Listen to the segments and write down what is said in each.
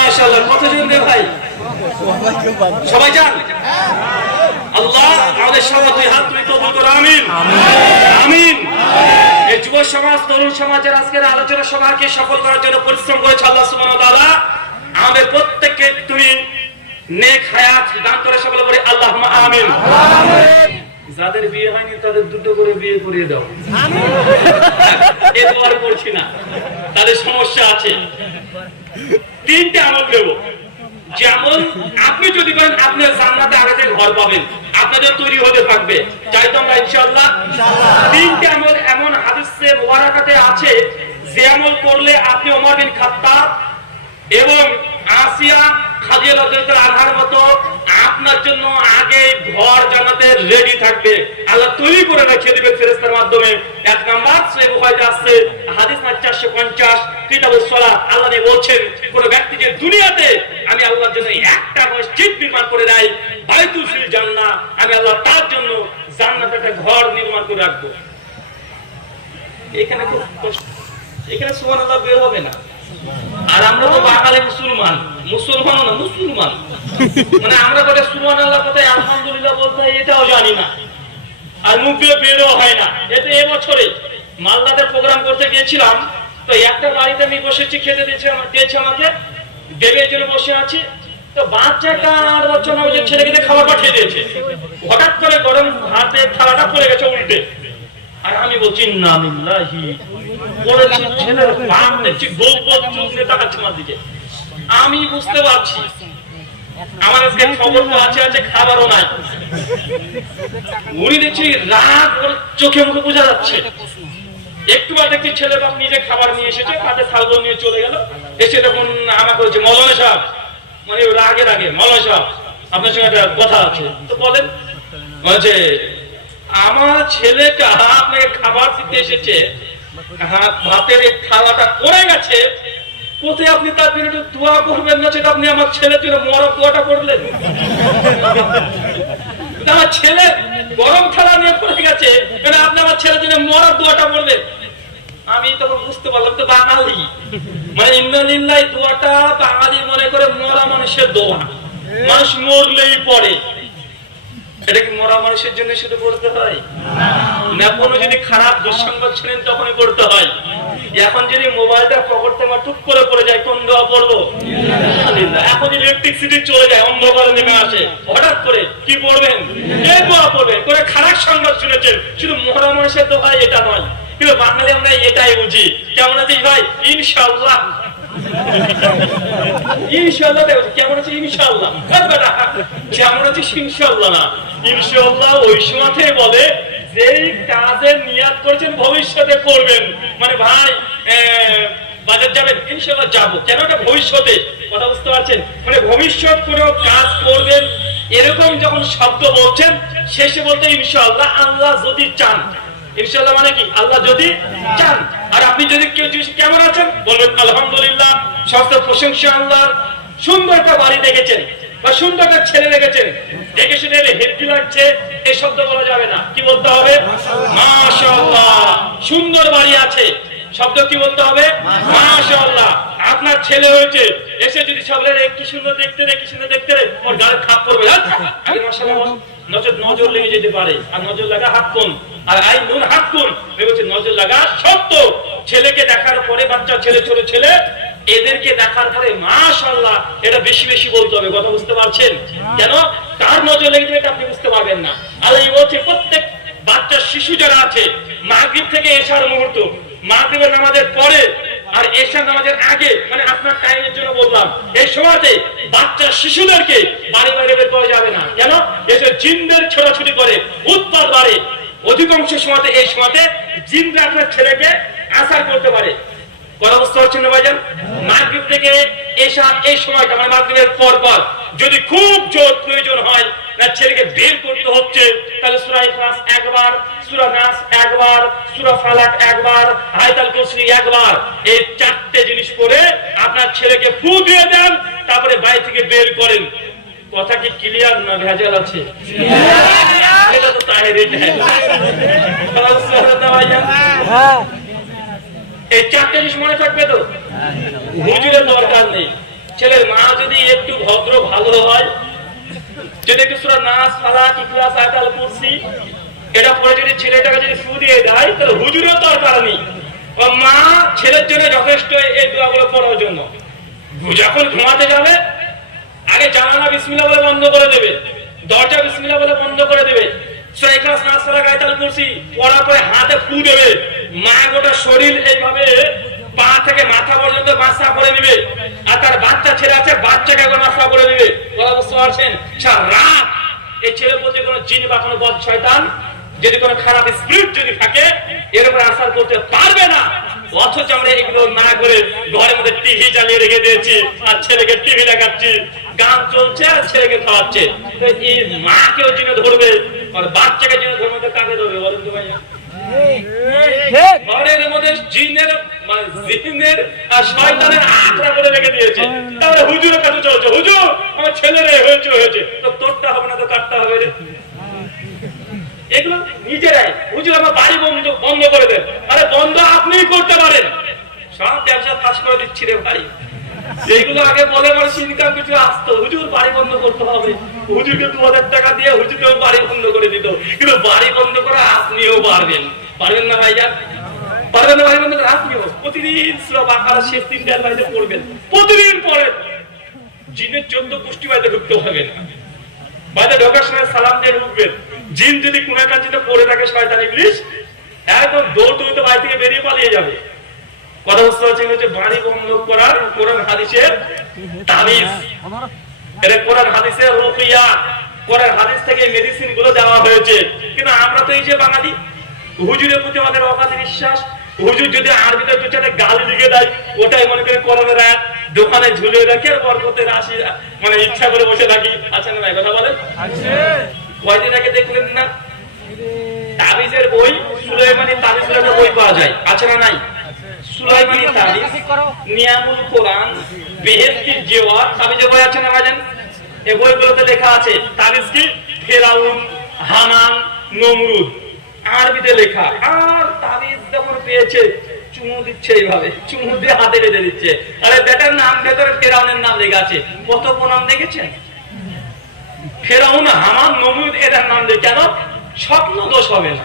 মাশাআল্লাহ কতজন রে ভাই। সবাই যান। আল্লাহ আমাদের সবার দুই হাত তুলে কবুল করো আমিন। আমিন। এই যুব সমাজ তরুণ সমাজের আজকের আলোচনা সভাকে সফল করার জন্য পরিশ্রম করেছে আল্লাহ সুবহানাহু ওয়া তাআলা। আমাদের প্রত্যেককে তুমি নেক হায়াত দান করে সকলে বলি আল্লাহুম্মা আমিন। যাদের বিয়ে হয়নি তাদের দুটো করে বিয়ে করিয়ে দাও। এ দোয়ার করছি না। তাদের সমস্যা আছে। তিনটে আমল দেব যেমন আপনি যদি বলেন আপনি জান্নাতে আগে ঘর পাবেন আপনাদের তৈরি হতে থাকবে। চাই তো আমরা ইনশাআল্লাহ তিনটে আমল এমন হাদিসে মোবারকাতে আছে যে আমল করলে আপনি ওমর বিন খাত্তাব এবং আসিয়া খাদিজা রাদিয়াল্লাহু আনহার মতো আপনার জন্য আগে ঘর জান্নাতে রেডি থাকবে। আল্লাহ তৈরি করে রেখে দিবেন ফেরেশতার মাধ্যমে। এক নাম্বার সহিহ বুখারীতে আছে হাদিস নাম্বার 450 কিতাবুস সালাত। আল্লাহ বলছেন, কোন ব্যক্তি যে দুনিয়াতে আমি আল্লাহর জন্য একটা মসজিদ নির্মাণ করে দেয়, বাইতুল ফিল আমি আল্লাহ তার জন্য জান্নাতে একটা ঘর নির্মাণ করে রাখব। এখানে খুব এখানে সুবহানাল্লাহ বের হবে না। আর আমরা তো বাঙালি মুসলমান। মুসলমান মুসলমান। মানে আমরা বলে সুবহান আল্লাহ কোথায় আলহামদুলিল্লাহ বলতে এটাও জানি না। আর মুখ দিয়ে বেরও হয় না। এতে এবছরে মালদাতে প্রোগ্রাম করতে গিয়েছিলাম, তো একটা বাড়িতে আমি বসেছি, খেতে দিয়েছে দিয়েছে আমাকে। দেবের জন্য বসে আছি। তো বাচ্চাটা আর বাচ্চা না ওই যে ছেলেকে খাবার পাঠিয়ে দিয়েছে। হঠাৎ করে গরম হাতে থালাটা পড়ে গেছে উল্টে। আর আমি বলছি না লিল্লাহি পড়েছে বাপ, দেখছি গোল গোল চোখ দিয়ে তাকাচ্ছে দিকে আমি বুঝতে পারছি। আমার আজকে খবর তো আছে আছে খাবারও নাই। উনি দেখছি রাগ ওর চোখে মুখে বোঝা যাচ্ছে। একটু বার দেখছি ছেলে বাপ নিজে খাবার নিয়ে এসেছে তাতে থালগুলো নিয়ে চলে গেল। এসে তখন আমাকে বলছে মলনে সাহেব। মানে রাগে রাগে মলনে সাহেব, আপনার সঙ্গে একটা কথা আছে। তো বলেন, বলছে, আমার ছেলেটা আপনাকে খাবার দিতে এসেছে হা- ভাতের থালাটা পড়ে গেছে কোথায় আপনি তার একটু দোয়া করবেন না, সেটা আপনি আমার ছেলের জন্য মরা দোয়াটা করলেন। আমার ছেলে গরম থালা নিয়ে পড়ে গেছে আপনি আমার ছেলের জন্য মরা দোয়াটা করবেন আমি তখন বুঝতে পারলাম তো বাঙালি। মানে দোয়াটা বাঙালি মনে করে মরা মানুষের দোয়া। মানুষ মরলেই পড়ে। এটা কি মরা মানুষের জন্য শুধু করতে হয়? না কোনো যদি খারাপ দুঃসংবাদ ছিলেন তখনই করতে হয়। এখন যদি মোবাইলটা পকেট থেকে টুক করে পড়ে যায় কোন দোয়া পড়ব? এখন যদি ইলেকট্রিসিটি চলে যায় অন্ধকারে নেমে আসে হঠাৎ করে কি পড়বেন? এই দোয়া পড়বেন। করে খারাপ সংবাদ শুনেছেন। শুধু মরা মানুষের দোয়া এটা নয়। কিন্তু বাঙালি আমরা এটাই বুঝি। কেমন আছিস ভাই? ইনশাআল্লাহ। দেখো কেমন আছে ইনশাআল্লাহ। এই বেটা, কেমন আছিস? ইনশাআল্লাহ না। ইনশাআল্লাহ ওই সময়তে বলে যেই কাজের নিয়াত করেছেন, ভবিষ্যতে করবেন। মানে ভাই বাজার যাবেন, ইনশাআল্লাহ যাব। কেন এটা ভবিষ্যতে? কথা বুঝতে পারছেন? মানে ভবিষ্যৎ কোনো কাজ করবেন, এরকম যখন শব্দ বলছেন, শেষে বলতে ইনশাল্লাহ আল্লাহ যদি চান। ইনশাআল্লাহ মানে কি? আল্লাহ যদি চান। আর আপনি যদি কেউ জিজ্ঞেস, কেমন আছেন? বলবেন, আলহামদুলিল্লাহ সমস্ত প্রশংসা আল্লাহর। সুন্দর একটা বাড়ি দেখেছেন। বা সুন্দর একটা ছেলে দেখেছেন দেখে শুনে হেপি লাগছে এই শব্দ বলা যাবে না। কি বলতে হবে? মাশাআল্লাহ। সুন্দর বাড়ি আছে। শব্দ কি বলতে হবে? মাশাআল্লাহ। আপনার ছেলে হয়েছে। এসে যদি সব রে কি সুন্দর দেখতে রে কি সুন্দর দেখতে রে ওর গায়ে খাপ পড়বে। হ্যাঁ? আগে মাশাআল্লাহ নজর নজর লেগে যেতে পারে। আর নজর লাগা হাত কোন আর আই নুন হাত কোন নজর লাগা সত্য ছেলেকে দেখার পরে বাচ্চা ছেলে ছোট ছেলে এদেরকে দেখার পরে মাশাআল্লাহ এটা বেশি বেশি বলতে হবে। কথা বুঝতে পারছেন? কেন? তার নজর লেগে এটা আপনি বুঝতে পারবেন না। আর এই বলছে, প্রত্যেক বাচ্চা, শিশু যারা আছে, মাগরিব থেকে এশার মুহূর্ত, মাগরিবের নামাজের পরে আর এশার নামাজের আগে মানে আপনার টাইমের জন্য বললাম, এই সময়তে বাচ্চা, শিশুদেরকে বাড়ি বাইরে বের করা যাবে না। কেন? এসে জিনদের ছোটাছুটি করে উৎপাদ বাড়ে। অধিকাংশ সময়তে, এই সময়তে জিনরা আপনার ছেলেকে আসার করতে পারে। কথা বুঝতে পারছেন না ভাইজান? থেকে এসা এই সময়টা মানে মাগরিবের পর পর যদি খুব জোর প্রয়োজন হয় না ছেলেকে বের করতে হচ্ছে তাহলে সূরা ইখলাস একবার সূরা নাস একবার সূরা ফালাক একবার একবার। এই চারটে জিনিস পড়ে আপনার ছেলেকে ফু দিয়ে দেন তারপরে বাড়ি থেকে বের করেন। কথা কি ক্লিয়ার না ভেজাল আছে? এটা তো তাহেরি বুঝতে পারছেন না ভাইজান এই চারটে জিনিস মনে থাকবে তো? হুজুরের দরকার নেই। ছেলের মা যদি একটু ভদ্র, ভালো হয়, যদি একটু নাচ এটা যদি ছেলেটাকে যদি ফু দিয়ে দেয়, তাহলে হুজুরের দরকার নেই। মা, ছেলের জন্য যথেষ্ট এই দোয়াগুলো পড়ার জন্য। যখন ঘুমাতে যাবে, আগে জানালা বিসমিল্লাহ বলে বন্ধ করে দেবে। দরজা বিসমিল্লাহ বলে বন্ধ করে দেবে। যদি কোনো খারাপ স্পিরিট যদি থাকে, এর উপর আসার করতে পারবে না। অথচ আমরা এগুলো না করে ঘরের মধ্যে টিভি চালিয়ে রেখে দিয়েছি, আর ছেলেকে টিভি দেখাচ্ছি। গান চলছে আর ছেলেকে খাওয়াচ্ছে। এই মাকেও জিনে ধরবে। আর বাচ্চাকে জিনে ধরবে তো কাকে ধরবে বলেন তো ভাইয়া। ঘরের মধ্যে জিনের মানে জিনের আর শয়তানের আখড়া করে রেখে দিয়েছে। তাহলে হুজুরের কাছে চলছে হুজুর আমার ছেলেরে হয়েছে হয়েছে। তো তোরটা হবে না তো কাটটা হবে রে? এগুলো নিজেরাই। হুজুর আমার বাড়ি বন্ধ বন্ধ করে দেন। আরে বন্ধ আপনিই করতে পারেন। সব ব্যবসা ফাঁস করে দিচ্ছি রে ভাই। এইগুলো আগে বলে মানুষ ইনকাম কিছু আসতো। হুজুর, বাড়ি বন্ধ করতে হবে। হুজুরকে দু হাজার টাকা দিয়ে হুজুরকেও বাড়ি বন্ধ করে দিত। কিন্তু বাড়ি বন্ধ করা আপনিও পারবেন। পারবেন না ভাইজান? পারবেন না বাড়ি বন্ধ করা আপনিও প্রতিদিন সুরা বাকারা শেষ তিনটার বাড়িতে পড়বেন। প্রতিদিন পড়েন জিনের চোদ্দ পুষ্টি বাড়িতে ঢুকতে হবে বাড়িতে ঢোকার সময় সালাম দিয়ে ঢুকবেন। জিন যদি কোনা কাঞ্চিতে পড়ে থাকে, শয়তান ইংলিশ একদম দৌড় দৌড়তে বাড়ি থেকে বেরিয়ে পালিয়ে যাবে। কথা বুঝতে পারছেন হচ্ছে বাড়ি করার কোরআন হাদিসের তাবিজ এটা কোরআন হাদিসের রুকিয়া। কোরআন হাদিস থেকে মেডিসিনগুলো দেওয়া হয়েছে। কিন্তু আমরা তো এই যে বাঙালি হুজুরের প্রতি আমাদের অগাধ বিশ্বাস। হুজুর যদি আরবিতে দু চারটে গালি লিখে দেয় ওটাই মনে করে কোরআনের আয়াত। দোকানে ঝুলে রাখে আর বরকতের রাশি মানে ইচ্ছা করে বসে থাকি। আচ্ছা না কথা বলেন? কয়দিন আগে দেখলেন না? তাবিজের বই সুলাইমানি তাবিজ বলে একটা বই পাওয়া যায়। আছে না নাই? সুলাইমানি তাবিজ নিয়ামুল কোরআন বেহেশতির জেওয়ার তাবিজের বই আছে না ভাইজান? এই বইগুলোতে লেখা আছে তাবিজ কি? ফেরাউন হামান নমরুদ। আরবিতে লেখা আর তাবিজ যখন পেয়েছে চুমু দিচ্ছে এইভাবে চুমু দিয়ে হাতে বেঁধে দিচ্ছে। আরে বেটার নাম ভেতরে ফেরাউনের নাম লেখা আছে। কত প্রণাম দেখেছেন? ফেরাউন হামান নমরুদ এটার নাম দিয়ে কেন? স্বপ্ন দোষ হবে না।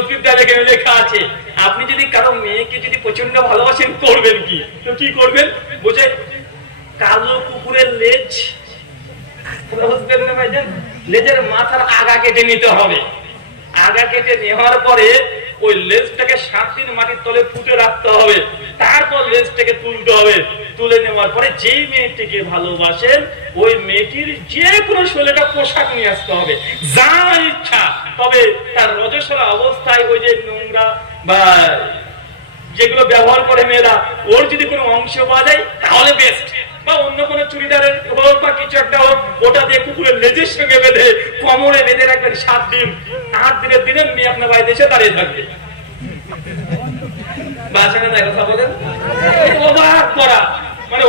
দেখেন লেখা আছে। আপনি যদি কারও মেয়েকে যদি প্রচণ্ড ভালোবাসেন, করবেন কি? তো কি করবেন? বুঝে কালো কুকুরের লেজ? লেজের মাথার আগা কেটে নিতে হবে। আগা কেটে নেওয়ার পরে ওই লেজটাকে সাত দিন মাটির তলে পুঁতে রাখতে হবে। তারপর লেজটাকে তুলতে হবে। তুলে নেওয়ার পরে যেই মেয়েটিকে ভালোবাসেন, ওই মেয়েটির যে কোনো শরীরটা পোশাক নিয়ে আসতে হবে। যা ইচ্ছা, তবে তার রজস্বলা অবস্থায় ওই যে নোংরা বা যেগুলো ব্যবহার করে মেয়েরা, ওর যদি কোনো অংশ পাওয়া যায়, তাহলে বেস্ট বা অন্য কোনো চুড়িদারের হোক বা কিছু একটা হোক, ওটা দিয়ে কুকুরের লেজের সঙ্গে বেঁধে কোমরে বেঁধে রাখবেন সাত দিন। আট দিনের দিনে মেয়ে আপনার বাড়িতে এসে দাঁড়িয়ে থাকবে। মানে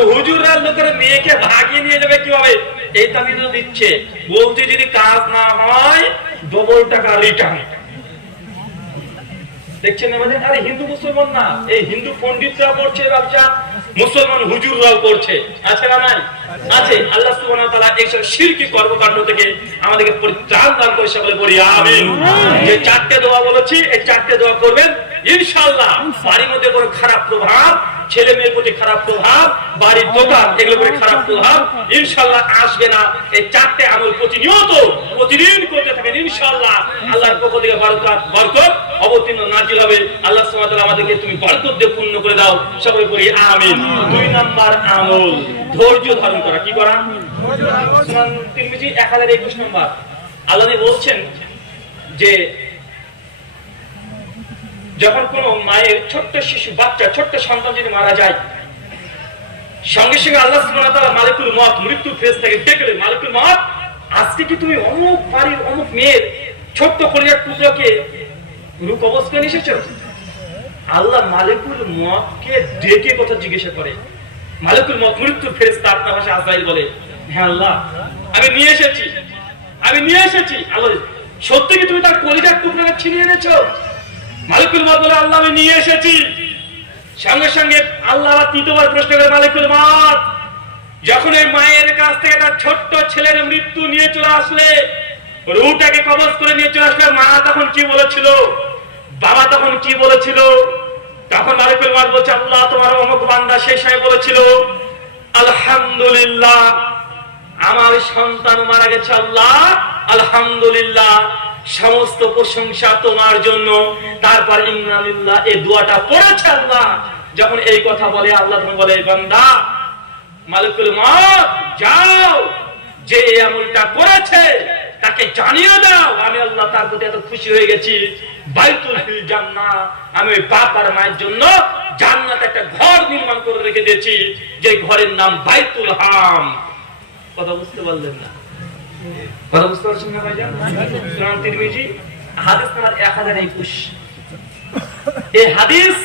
হয় দেখছেন আরে হিন্দু মুসলমান না। এই হিন্দু পন্ডিতরা করছে ব্যবসা মুসলমান হুজুররাও করছে। আছে না নাই? আছে। আল্লাহ সুবহানাহু ওয়া তাআলা এইসব শিরকি কর্মকাণ্ড থেকে আমাদেরকে পরিত্রাণ দান করে সকলে বলি আমিন। যে চারটি দোয়া বলেছি এই চারটি দোয়া করবেন ইনশাআল্লাহ। বাড়ির মধ্যে কোনো খারাপ প্রভাব ছেলে মেয়ের প্রতি খারাপ প্রভাব, বাড়ির দোকান এগুলোর প্রতি খারাপ প্রভাব ইনশাআল্লাহ আসবে না। এই চারটে আমল প্রতিনিয়ত, প্রতিদিন করতে থাকেন ইনশাআল্লাহ আল্লাহর পক্ষ থেকে বরকত বরকত অবতীর্ণ নাজিল হবে। আল্লাহ সুবহানাহু আমাদেরকে তুমি বরকত দিয়ে পূর্ণ করে দাও। সবাই বলি আমিন। দুই নাম্বার আমল, ধৈর্য ধারণ করা। কি করা? সুনান তিরমিজি 1021 নম্বর। আল্লাহ বলছেন যে যখন কোন মায়ের ছোট্ট শিশু, বাচ্চা, ছোট্ট সন্তান যদি মারা যায়, সঙ্গে সঙ্গে আল্লাহ সুবহানাহু মালিকুল মত মৃত্যু ফেস থেকে ডেকে মালিকুল মত আজকে কি তুমি অমুক বাড়ির অমুক মেয়ের ছোট্ট কলিজার টুকরোকে রূপ অবস্থায় এসেছ? আল্লাহ মালিকুল মতকে ডেকে কথা জিজ্ঞাসা করে। মালিকুল মত মৃত্যু ফেরেশতা আপনার ভাষায় আজরাইল বলে হ্যাঁ আল্লাহ, আমি নিয়ে এসেছি, আমি নিয়ে এসেছি। আল্লাহ সত্যি কি তুমি তার কলিজার টুকরোকে ছিনিয়ে এনেছো? মালিকুল মত বলে আল্লাহ আমি নিয়ে এসেছি। সঙ্গে সঙ্গে আল্লাহ তৃতীয়বার প্রশ্ন করে, মালিকুল মত যখন এই মায়ের কাছ থেকে তার ছোট্ট ছেলের মৃত্যু নিয়ে চলে আসলে রুটাকে কবজ করে নিয়ে চলে আসলে, মা তখন কি বলেছিল? বাবা তখন কি বলেছিল? তখন মালিকুল মত বলছে, আল্লাহ তোমার অমুক বান্দা শেষ হয়ে বলেছিল, আলহামদুলিল্লাহ, আমার সন্তান মারা গেছে, আল্লাহ, আলহামদুলিল্লাহ। সমস্ত প্রশংসা তোমার জন্য। তারপর ইন্নালিল্লাহ এই দোয়াটা পড়েছে আল্লাহ। যখন এই কথা বলে, আল্লাহ তখন বলে, বান্দা, মালিকুল মত যাও। যে এই আমলটা করেছে, তাকে জানিয়ে দাও। আমি আল্লাহ তার প্রতি এত খুশি হয়ে গেছি। বাইতুল ফিল জান্নাহ, আমি ওই বাপ আর মায়ের জন্য জান্নাত একটা ঘর নির্মাণ করে রেখে দিয়েছি। যে ঘরের নাম বাইতুল হাম। কথা বুঝতে পারলেন না? কথা বুঝতে পারছেন না ভাইজান সুনান তিরমিজি হাদিস নাম্বার এক হাজার একুশ। এই হাদিস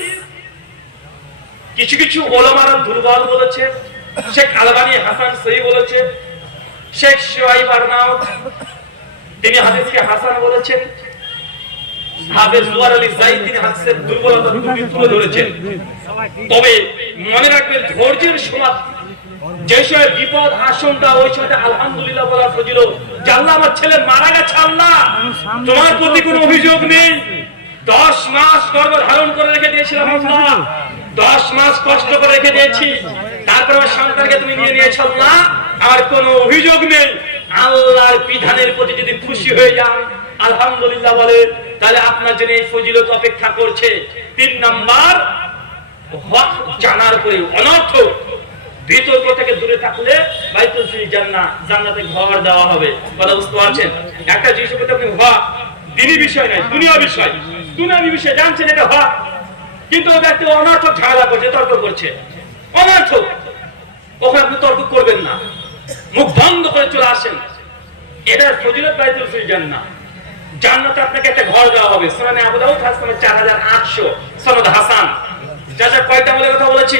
কিছু কিছু ওলামারা দুর্বল বলেছে, শেখ আলবানি হাসান সহি বলেছে, শেখ সোয়াইব আরনাউদ তিনি হাদিসকে হাসান বলেছেন। আমার ছেলে মারা গেছে, আল্লাহ! তোমার প্রতি কোনো অভিযোগ নেই। দশ মাস গর্ভ ধারণ করে রেখে দিয়েছিলাম দশ মাস কষ্ট করে রেখে দিয়েছি। তারপর আমার সন্তানকে তুমি নিয়ে নিয়েছ, আল্লাহ! আর কোনো অভিযোগ নেই। আল্লাহর বিধানের প্রতি যদি খুশি হয়ে যান, আলহামদুলিল্লাহ বলে তাহলে আপনার জন্য এই ফজিলত অপেক্ষা করছে। তিন নাম্বার জানার পরে জান্নাতে করছে, তর্ক করছে। অনর্থক ওখানে আপনি তর্ক করবেন না। মুখ বন্ধ করে চলে আসেন। এটা ফজিলত বাইতুল ফিল জান্নাহ। জান্নাতে আপনাকে একটা ঘর দেওয়া হবে। সুনানে আবু দাউদ নম্বর 4800 সনদ হাসান। চাচা কয়টা বলে কথা বলেছি?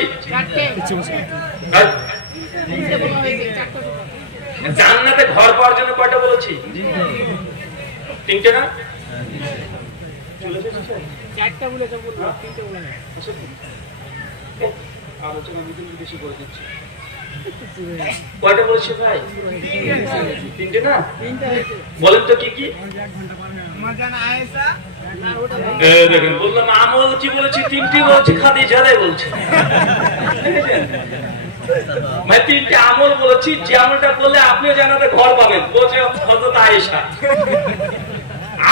জান্নাতে ঘর পাওয়ার জন্য কয়টা বলেছি? তিনটে না? চারটা বলে তো বলব তিনটে বলে না। আলোচনা বেশি করে দিচ্ছি। কয়টা বলেছি ভাই? তিনটে না? বলেন তো কি কি? দেখেন, বললাম আমল কি বলেছি, তিনটি বলছি, খাদি বলছে। আমল যে আমলটা আপনিও জানাতে ঘর পাবেন। বলছে হজরত আয়েশা।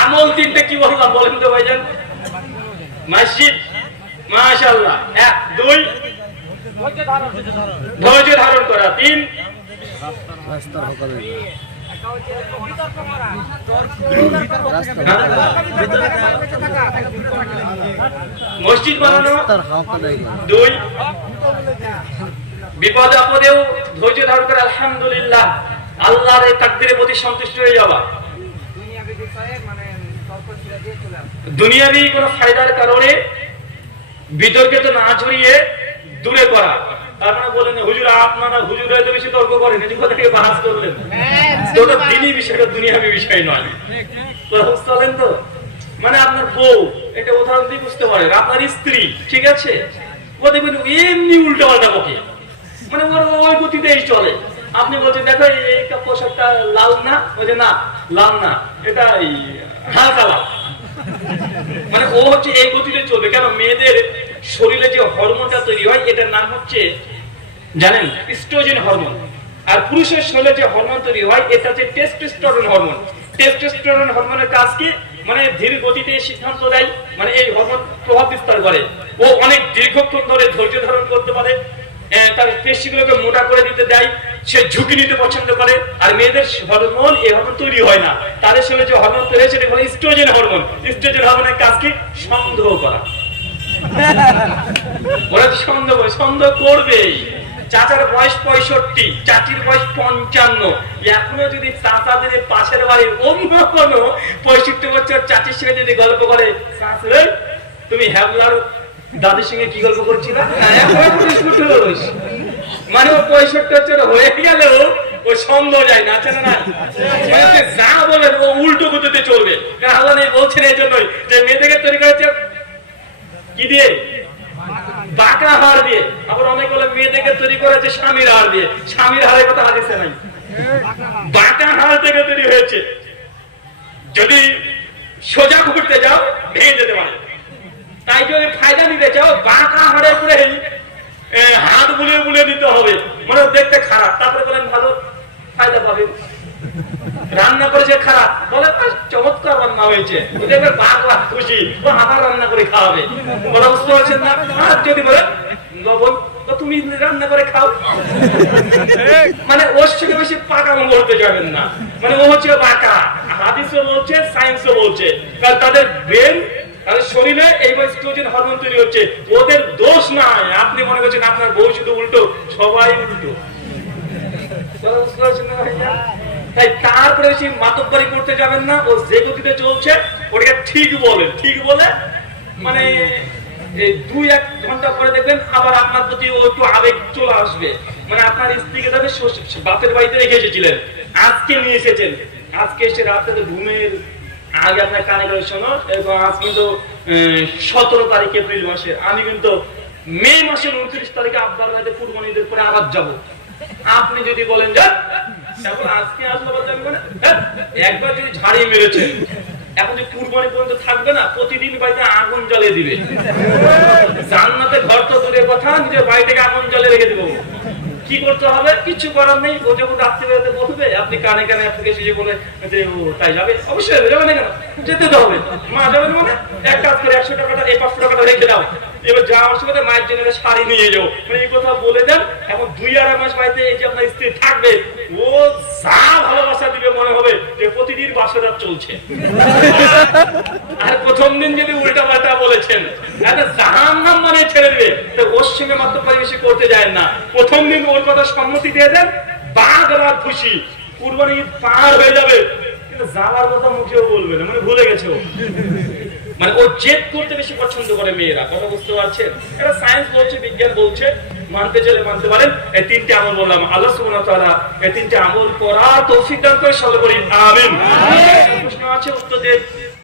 আমল তিনটে কি বললাম, বলেন তো ভাইজান। মসজিদ, মাশাআল্লাহ। এক, দুই ধৈর্য ধারণ করা। তিন। মসজিদ বানানো। দুই। বিপদ আপদেও ধৈর্য ধারণ করে। আলহামদুলিল্লাহ। আল্লাহর এই তাকদিরের প্রতি সন্তুষ্ট হয়ে যাওয়া। দুনিয়াবি কোনো ফায়দার কারণে বিতর্কে তো না জড়িয়ে দূরে করা তার মানে বলেন হুজুর আপনারা হুজুর হয়তো বেশি তর্ক করেন এই কথা থেকে বাহাস করলেন। ওটা দিনই বিষয় ওটা দুনিয়াবি বিষয় নয়। বুঝতে তো। মানে আপনার বউ এটা উদাহরণ দিয়ে বুঝতে পারেন আপনার স্ত্রী ঠিক আছে? ও দেখবেন এমনি উল্টো পাল্টা বকে। মানে ওর ওই গতিতেই চলে। আপনি বলছেন দেখো এই পোশাকটা লাল না? ওই যে না লাল না এটা হালকা লাল। মানে ও হচ্ছে এই গতিতে চলবে। কেন? মেয়েদের শরীরে যে হরমোনটা তৈরি হয় এটার নাম হচ্ছে জানেন স্ট্রোজেন হরমোন আর পুরুষের শরীরে যে হরমোন তৈরি হয় এটা হচ্ছে টেস্টোস্টেরন হরমোন টেস্টোস্টেরন হরমোনের কাজ কি মানে ধীর গতিতে সিদ্ধান্ত দেয় মানে এই হরমোন প্রভাব বিস্তার করে। ও অনেক দীর্ঘক্ষণ ধরে ধৈর্য ধারণ করতে পারে তার পেশিগুলোকে মোটা করে দিতে দেয় সে ঝুঁকি নিতে পছন্দ করে আর মেয়েদের হরমোন এই হরমোন তৈরি হয় না। তাদের শরীরে যে হরমোন তৈরি হয় সেটা হলো স্ট্রোজেন হরমোন স্ট্রোজেন হরমোনের কাজ কি সন্দেহ করা। ওরা সন্দেহ সন্দেহ করবেই। চাচার বয়স পঁয়ষট্টি চাচির বয়স পঞ্চান্ন এখনও যদি চাচাদের এই পাশের বাড়ির অন্য কোনো পঁয়ষট্টি বছর চাচির সঙ্গে যদি গল্প করে তুমি হ্যাবলার দাদির সঙ্গে কি গল্প করছিল হ্যাঁ। মানে ও পঁয়ষট্টি বছর হয়ে গেলেও ও সন্দেহ যায় না আছে না? মানে যা বলেন ও উল্টো গতিতে চলবে কারণ আল্লাহ বলছেন এই জন্যই যে মেয়েদেরকে তৈরি করেছে কি দিয়ে বাঁকা হাড় দিয়ে। আবার অনেক বলে মেয়েদেরকে তৈরি করেছে স্বামীর হাড় দিয়ে। স্বামীর হাড়ের কথা নাই। বাঁকা হাড় থেকে তৈরি হয়েছে। যদি সোজা ঘুরতে যাও, ভেঙে যেতে পারে। তাই যদি ফায়দা নিতে চাও বাঁকা হাড়ে করে হাত বুলিয়ে বুলিয়ে দিতে হবে। মানে দেখতে খারাপ। তারপরে বলেন, ভালো, ফায়দা পাবে রান্না করেছে খারাপ। বলে চমৎকার রান্না হয়েছে। দেখবে বাঘ খুশি। ও আবার রান্না করে খাওয়াবে। বলা, বুঝতে পারছেন না? আর যদি বলে, লবণ তুমি রান্না করে খাও। মানে ওর সঙ্গে বেশি পাকামো বলতে যাবেন না। মানে ও হচ্ছে বাঁকা হাদিসও বলছে সায়েন্সও বলছে। কারণ তাদের ব্রেন তাদের শরীরে এই স্ট্রোজেন হরমোন তৈরি হচ্ছে। ওদের দোষ নাই। আপনি মনে করছেন আপনার বউ শুধু উল্টো, সবাই উল্টো কথা বুঝতে পারছেন না ভাইয়া? তাই বেশি মাতব্বরি করতে যাবেন না, ও যে গতিতে চলছে, ওটাকে ঠিক বলেন ঠিক বলে মানে দুই এক ঘণ্টা পরে দেখবেন আবার আপনার প্রতি ও একটু আবেগ চলে আসবে। মানে আপনার স্ত্রীকে তাদের বাপের বাড়িতে রেখে এসেছিলেন, আজকে নিয়ে এসেছেন। আজকে এসে রাত্রে ঘুমের আগে আপনার কানে করে শোনো এবং আজ কিন্তু সতেরো তারিখ এপ্রিল মাসে, আমি কিন্তু মে মাসের উনত্রিশ তারিখে আব্বার বাড়িতে কুরবানিদের পরে আবার যাব। আপনি যদি বলেন যে এখন আজকে হ্যাঁ, একবার যদি ঝাড়িয়ে মেরেছে এখন যে কুরবানি পর্যন্ত থাকবে না প্রতিদিন বাড়িতে আগুন জ্বালিয়ে দিবে। জান্নাতে ঘর তো দূরের কথা নিজের বাড়িটাকে আগুন জ্বালিয়ে রেখে দেবো। কি করতে হবে? কিছু করার নেই। ও যখন রাত্রি বেলাতে বলবে আপনি কানে কানে আপনাকে এসে বলে যে ও তাই যাবে? অবশ্যই যাবে না কেন? যেতে তো হবে। মা যাবে না মানে? এক কাজ করে একশো টাকাটা এই পাঁচশো টাকাটা রেখে দাও। মানে ও প্রতিদিন চলছে। আর প্রথম দিন যদি উল্টা পাল্টা বলেছেন মানে ছেড়ে দিবে। ওর সঙ্গে মাত্র করতে যায় না। প্রথম দিন ওর কথা সম্মতি দিয়ে দেন, বাঘ খুশি। কুরবানি পার হয়ে যাবে। কিন্তু যাওয়ার কথা মুখেও বলবে না মানে ভুলে গেছে মানে ও জেদ করতে বেশি পছন্দ করে মেয়েরা কথা বুঝতে পারছেন? এটা সায়েন্স বলছে বিজ্ঞান বলছে মানতে চাইলে মানতে পারেন। এই তিনটে আমল বললাম আল্লাহ সুবহানাহু ওয়া তাআলা এই তিনটে আমল করা তৌফিক দান করে বলি আমিন। প্রশ্ন আছে উত্তর দিয়ে